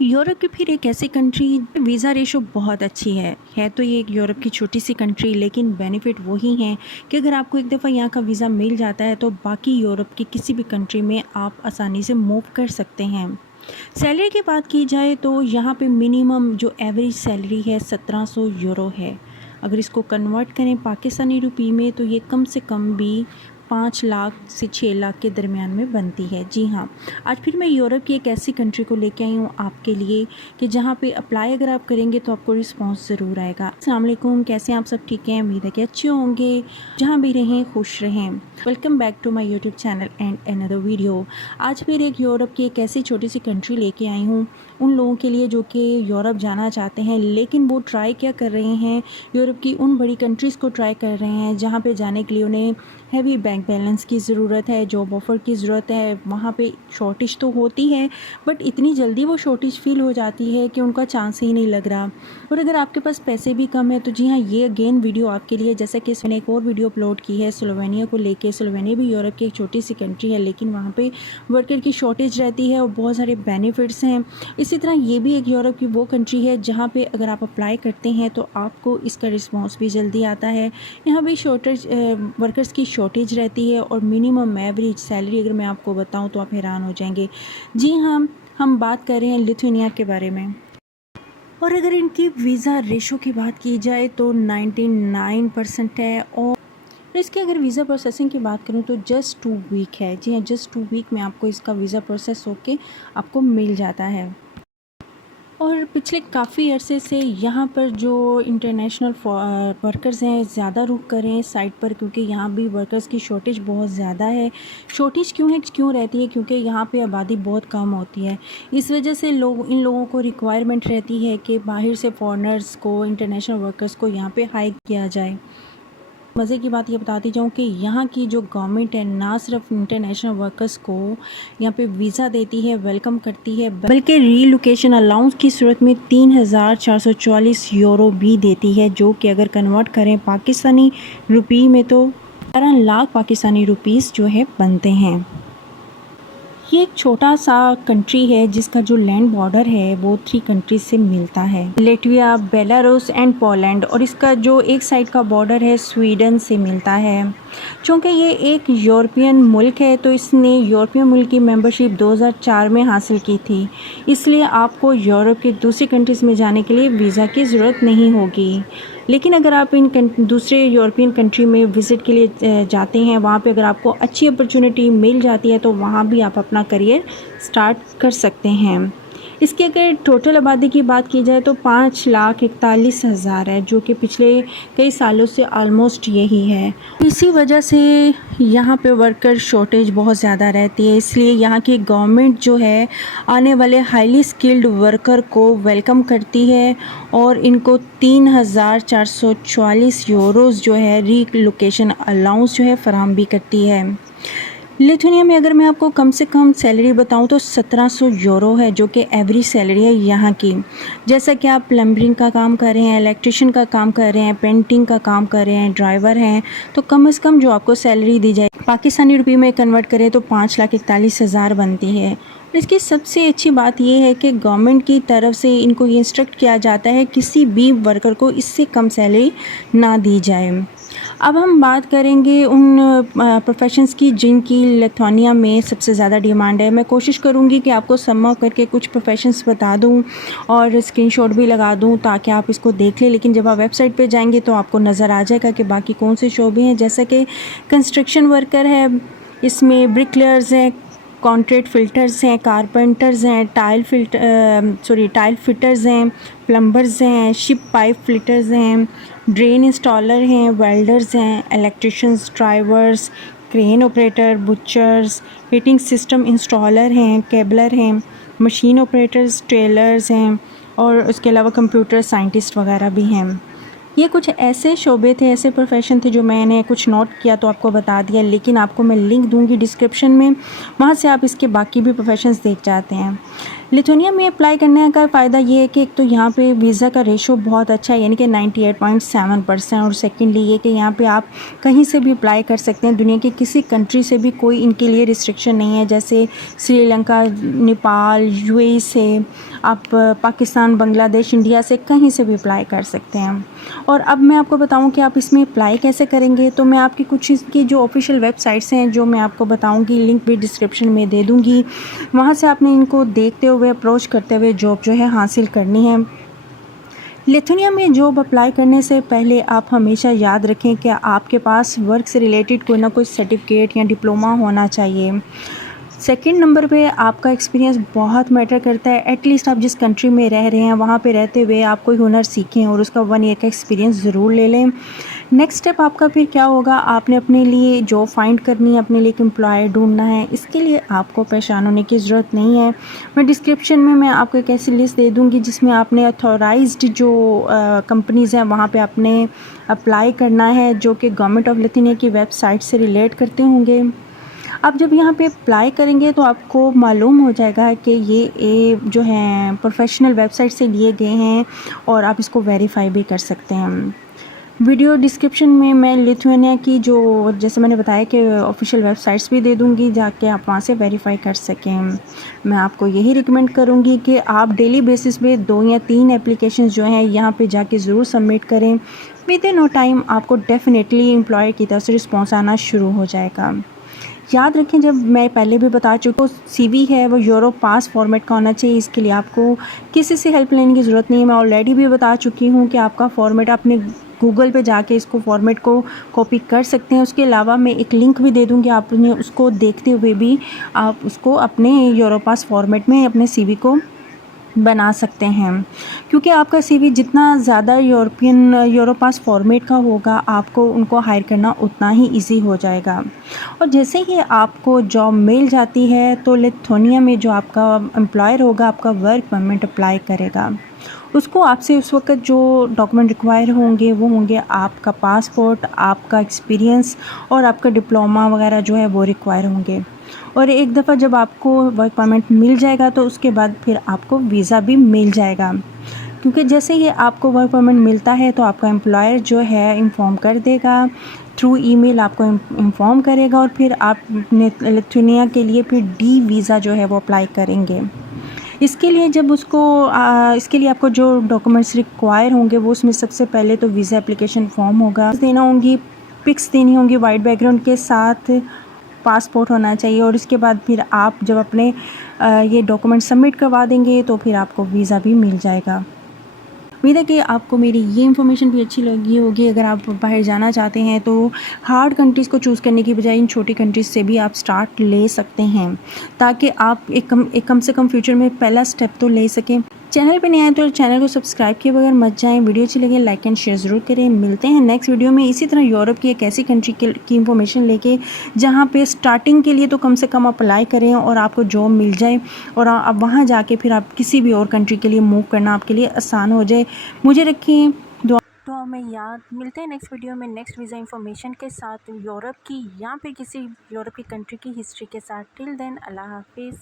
Europe की फिर एक ऐसी कंट्री वीज़ा रेशो बहुत अच्छी है तो ये एक यूरोप की छोटी सी कंट्री, लेकिन बेनिफिट वही हैं कि अगर आपको एक दफ़ा यहाँ का वीज़ा मिल जाता है तो बाकी यूरोप की किसी भी कंट्री में आप आसानी से मूव कर सकते हैं। सैलरी की बात की जाए तो यहाँ पे मिनिमम जो एवरेज सैलरी है 1700 यूरो है। अगर इसको कन्वर्ट करें पाकिस्तानी रुपये में तो ये कम से कम भी 5 लाख से 6 लाख के दरमियान में बनती है। जी हाँ, आज फिर मैं यूरोप की एक ऐसी कंट्री को लेके आई हूँ आपके लिए कि जहाँ पे अप्लाई अगर आप करेंगे तो आपको रिस्पांस ज़रूर आएगा। अस्सलाम वालेकुम, कैसे हैं आप सब? ठीक हैं, उम्मीद है कि अच्छे होंगे। जहाँ भी रहें खुश रहें। Welcome back to my YouTube channel and another video. आज फिर एक यूरोप की एक ऐसी छोटी सी कंट्री लेके आई हूँ उन लोगों के लिए जो कि यूरोप जाना चाहते हैं, लेकिन वो ट्राई क्या कर रहे हैं, यूरोप की उन बड़ी कंट्रीज़ को ट्राई कर रहे हैं जहाँ पे जाने के लिए उन्हें हैवी बैंक बैलेंस की ज़रूरत है, जॉब ऑफ़र की ज़रूरत है। वहाँ पे शॉर्टेज तो होती है, बट इतनी जल्दी वो शॉर्टेज फ़ील हो जाती है कि उनका चांस ही नहीं लग रहा। और अगर आपके पास पैसे भी कम है तो जी हाँ, ये अगेन वीडियो आपके लिए। जैसा कि मैंने एक और वीडियो अपलोड की है स्लोवेनिया को लेके। स्लोवेनिया भी यूरोप की एक छोटी सी कंट्री है, लेकिन वहाँ पे वर्कर की शॉर्टेज रहती है और बहुत सारे बेनिफिट्स हैं। इसी तरह ये भी एक यूरोप की वो कंट्री है जहाँ पे अगर आप अप्लाई करते हैं तो आपको इसका रिस्पॉन्स भी जल्दी आता है। यहाँ भी शॉर्टेज वर्कर्स की शॉर्टेज रहती है और मिनिमम एवरेज सैलरी अगर मैं आपको बताऊँ तो आप हैरान हो जाएंगे। जी हाँ, हम बात कर रहे हैं लिथुआनिया के बारे में। और अगर इनकी वीज़ा रेशो की बात की जाए तो 99% है। और इसके अगर वीज़ा प्रोसेसिंग की बात करूं तो जस्ट 2 वीक है। जी हाँ, जस्ट 2 वीक में आपको इसका वीज़ा प्रोसेस होके आपको मिल जाता है। और पिछले काफ़ी अरसे से यहाँ पर जो इंटरनेशनल वर्कर्स हैं ज़्यादा रुक कर रहे हैं साइट पर, क्योंकि यहाँ भी वर्कर्स की शॉर्टेज बहुत ज़्यादा है। शॉर्टेज क्यों रहती है? क्योंकि यहाँ पे आबादी बहुत कम होती है। इस वजह से इन लोगों को रिक्वायरमेंट रहती है कि बाहर से फॉरेनर्स को, इंटरनेशनल वर्कर्स को यहाँ पे हायर किया जाए। मज़े की बात ये बताती जाऊँ कि यहाँ की जो गवर्नमेंट है ना सिर्फ इंटरनेशनल वर्कर्स को यहाँ पे वीज़ा देती है, वेलकम करती है, बल्कि रीलोकेशन अलाउंस की सूरत में 3444 यूरो भी देती है, जो कि अगर कन्वर्ट करें पाकिस्तानी रुपये में तो 12 लाख पाकिस्तानी रुपीस जो है बनते हैं। ये एक छोटा सा कंट्री है जिसका जो लैंड बॉर्डर है वो 3 कंट्रीज से मिलता है, लेटविया, बेलारूस एंड पोलैंड। और इसका जो एक साइड का बॉर्डर है स्वीडन से मिलता है। चूँकि ये एक यूरोपियन मुल्क है तो इसने यूरोपियन मुल्क की मेंबरशिप 2004 में हासिल की थी, इसलिए आपको यूरोप के दूसरी कंट्रीज़ में जाने के लिए वीज़ा की ज़रूरत नहीं होगी। लेकिन अगर आप इन दूसरे यूरोपियन कंट्री में विज़िट के लिए जाते हैं, वहाँ पे अगर आपको अच्छी अपॉर्चुनिटी मिल जाती है तो वहाँ भी आप अपना करियर स्टार्ट कर सकते हैं। इसकी अगर टोटल आबादी की बात की जाए तो 5,41,000 है, जो कि पिछले कई सालों से ऑलमोस्ट यही है। इसी वजह से यहाँ पे वर्कर शॉर्टेज बहुत ज़्यादा रहती है, इसलिए यहाँ की गवर्नमेंट जो है आने वाले हाईली स्किल्ड वर्कर को वेलकम करती है और इनको 3,444 यूरोज़ जो है रीलोकेशन अलाउंस जो है फराहम भी करती है। लिथुआनिया में अगर मैं आपको कम से कम सैलरी बताऊं तो 1700 यूरो है, जो कि एवरेज सैलरी है यहाँ की। जैसा कि आप प्लम्बरिंग का काम कर रहे हैं, इलेक्ट्रिशियन का काम कर रहे हैं, पेंटिंग का काम कर रहे हैं, ड्राइवर हैं, तो कम से कम जो आपको सैलरी दी जाए पाकिस्तानी रुपये में कन्वर्ट करें तो 5,41,000 बनती है। और इसकी सबसे अच्छी बात यह है कि गवर्नमेंट की तरफ से इनको ये इंस्ट्रक्ट किया जाता है किसी भी वर्कर को इससे कम सैलरी ना दी जाए। अब हम बात करेंगे उन प्रोफेशंस की जिनकी लिथुआनिया में सबसे ज़्यादा डिमांड है। मैं कोशिश करूँगी कि आपको सम अप करके कुछ प्रोफेशंस बता दूँ और स्क्रीनशॉट भी लगा दूँ ताकि आप इसको देख लें, लेकिन जब आप वेबसाइट पे जाएंगे तो आपको नज़र आ जाएगा कि बाकी कौन से शोबे हैं। जैसे कि कंस्ट्रक्शन वर्कर है, इसमें ब्रिकलेयर्स हैं, कॉन्क्रीट फिल्टर्स हैं, कारपेंटर्स हैं, टाइल फिटर्स हैं, प्लम्बर्स हैं, शिप पाइप फिल्टर्स हैं, ड्रेन इंस्टॉलर हैं, वेल्डर्स हैं, electricians, drivers, crane operator, butchers, heating system installer हैं, केबलर हैं, मशीन ऑपरेटर्स, टेलर्स हैं और उसके अलावा कंप्यूटर साइंटिस्ट वगैरह भी हैं। ये कुछ ऐसे शोबे थे, ऐसे प्रोफेशन थे जो मैंने कुछ नोट किया तो आपको बता दिया, लेकिन आपको मैं लिंक दूंगी डिस्क्रिप्शन में, वहाँ से आप इसके बाकी भी प्रोफेशंस देख जाते हैं। लिथुआनिया में अप्लाई करने का फ़ायदा ये है कि एक तो यहाँ पे वीज़ा का रेशो बहुत अच्छा है, यानी कि 98.7%। और सेकेंडली ये कि यहाँ पे आप कहीं से भी अप्लाई कर सकते हैं, दुनिया की किसी कंट्री से भी कोई इनके लिए रिस्ट्रिक्शन नहीं है, जैसे श्रीलंका, नेपाल, यूएई से आप पाकिस्तान, बांग्लादेश, इंडिया से कहीं से भी अप्लाई कर सकते हैं। और अब मैं आपको बताऊं कि आप इसमें अप्लाई कैसे करेंगे, तो मैं आपकी कुछ इसकी जो ऑफिशियल वेबसाइट्स हैं जो मैं आपको बताऊंगी, लिंक भी डिस्क्रिप्शन में दे दूंगी। वहां से आपने इनको देखते हुए, अप्रोच करते हुए जॉब जो है हासिल करनी है। लिथुनिया में जॉब अप्लाई करने से पहले आप हमेशा याद रखें कि आपके पास वर्क से रिलेटेड कोई ना कोई सर्टिफिकेट या डिप्लोमा होना चाहिए। सेकंड नंबर पे आपका एक्सपीरियंस बहुत मैटर करता है। एटलीस्ट आप जिस कंट्री में रह रहे हैं वहाँ पे रहते हुए आप कोई हुनर सीखें और उसका 1 ईयर का एक्सपीरियंस ज़रूर ले लें। नेक्स्ट स्टेप आपका फिर क्या होगा, आपने अपने लिए जॉब फाइंड करनी है, अपने लिए एक एम्प्लॉयर ढूंढना है। इसके लिए आपको परेशान होने की ज़रूरत नहीं है। मैं डिस्क्रिप्शन में मैं आपको एक ऐसी लिस्ट दे दूँगी जिसमें आपने अथॉराइज्ड जो कंपनीज़ हैं वहाँ पे आपने अप्लाई करना है, जो कि गवर्नमेंट ऑफ लिथुनिया की वेबसाइट से रिलेट करते होंगे। आप जब यहाँ पे अप्लाई करेंगे तो आपको मालूम हो जाएगा कि ये जो हैं प्रोफेशनल वेबसाइट से लिए गए हैं और आप इसको वेरीफाई भी कर सकते हैं। वीडियो डिस्क्रिप्शन में मैं लिथुआनिया की जो जैसे मैंने बताया कि ऑफिशियल वेबसाइट्स भी दे दूँगी, जाके आप वहाँ से वेरीफाई कर सकें। मैं आपको यही रिकमेंड करूँगी कि आप डेली बेसिस पे 2 या 3 एप्लीकेशंस जो हैं यहाँ पे जाके ज़रूर सबमिट करें। विदिन नो टाइम आपको डेफिनेटली एम्प्लॉयर की तरफ से रिस्पॉन्स आना शुरू हो जाएगा। याद रखें, जब मैं पहले भी बता चुकी हूँ, सीवी है वो यूरोप पास फॉर्मेट का होना चाहिए। इसके लिए आपको किसी से हेल्प लेने की ज़रूरत नहीं है। मैं ऑलरेडी भी बता चुकी हूँ कि आपका फॉर्मेट अपने गूगल पे जाके इसको फॉर्मेट को कॉपी कर सकते हैं। उसके अलावा मैं एक लिंक भी दे दूँगी, आपने उसको देखते हुए भी आप उसको अपने यूरोप पास फॉर्मेट में अपने सीवी को बना सकते हैं। क्योंकि आपका सीवी जितना ज़्यादा यूरोप पास फॉर्मेट का होगा, आपको उनको हायर करना उतना ही इजी हो जाएगा। और जैसे ही आपको जॉब मिल जाती है तो लिथुआनिया में जो आपका एम्प्लॉयर होगा, आपका वर्क परमिट अप्लाई करेगा। उसको आपसे उस वक़्त जो डॉक्यूमेंट रिक्वायर होंगे वो होंगे आपका पासपोर्ट, आपका एक्सपीरियंस और आपका डिप्लोमा वगैरह जो है वो रिक्वायर होंगे। और एक दफ़ा जब आपको वर्क परमिट मिल जाएगा तो उसके बाद फिर आपको वीज़ा भी मिल जाएगा। क्योंकि जैसे ही आपको वर्क परमिट मिलता है तो आपका एम्प्लॉयर जो है इन्फॉर्म कर देगा, थ्रू ईमेल आपको इन्फॉर्म करेगा और फिर आप लिथुआनिया के लिए फिर डी वीज़ा जो है वो अप्लाई करेंगे। इसके लिए जब उसको इसके लिए आपको जो डॉक्यूमेंट्स रिक्वायर होंगे वो उसमें सबसे पहले तो वीज़ा एप्लीकेशन फॉर्म होगा, देना होंगी, पिक्स देनी होंगी वाइट बैकग्राउंड के साथ, पासपोर्ट होना चाहिए। और इसके बाद फिर आप जब अपने ये डॉक्यूमेंट सबमिट करवा देंगे तो फिर आपको वीज़ा भी मिल जाएगा। उम्मीद है कि आपको मेरी ये इन्फॉर्मेशन भी अच्छी लगी होगी। अगर आप बाहर जाना चाहते हैं तो हार्ड कंट्रीज़ को चूज़ करने की बजाय इन छोटी कंट्रीज़ से भी आप स्टार्ट ले सकते हैं, ताकि आप एक कम से कम फ्यूचर में पहला स्टेप तो ले सकें। चैनल पे नए आए तो चैनल को सब्सक्राइब किए बगैर मत जाएं। वीडियो अच्छी लगे लाइक एंड शेयर ज़रूर करें। मिलते हैं नेक्स्ट वीडियो में इसी तरह यूरोप की एक ऐसी कंट्री की इन्फॉर्मेशन लेके जहाँ पे स्टार्टिंग के लिए तो कम से कम अप्लाई करें और आपको जॉब मिल जाए और अब वहाँ जाके फिर आप किसी भी और कंट्री के लिए मूव करना आपके लिए आसान हो जाए। मुझे रखें दुआ में याद। मिलते हैं नेक्स्ट वीडियो में नेक्स्ट वीज़ा इन्फॉर्मेशन के साथ, यूरोप की या फिर किसी यूरोप की कंट्री की हिस्ट्री के साथ। टिल देन अल्लाह हाफिज़।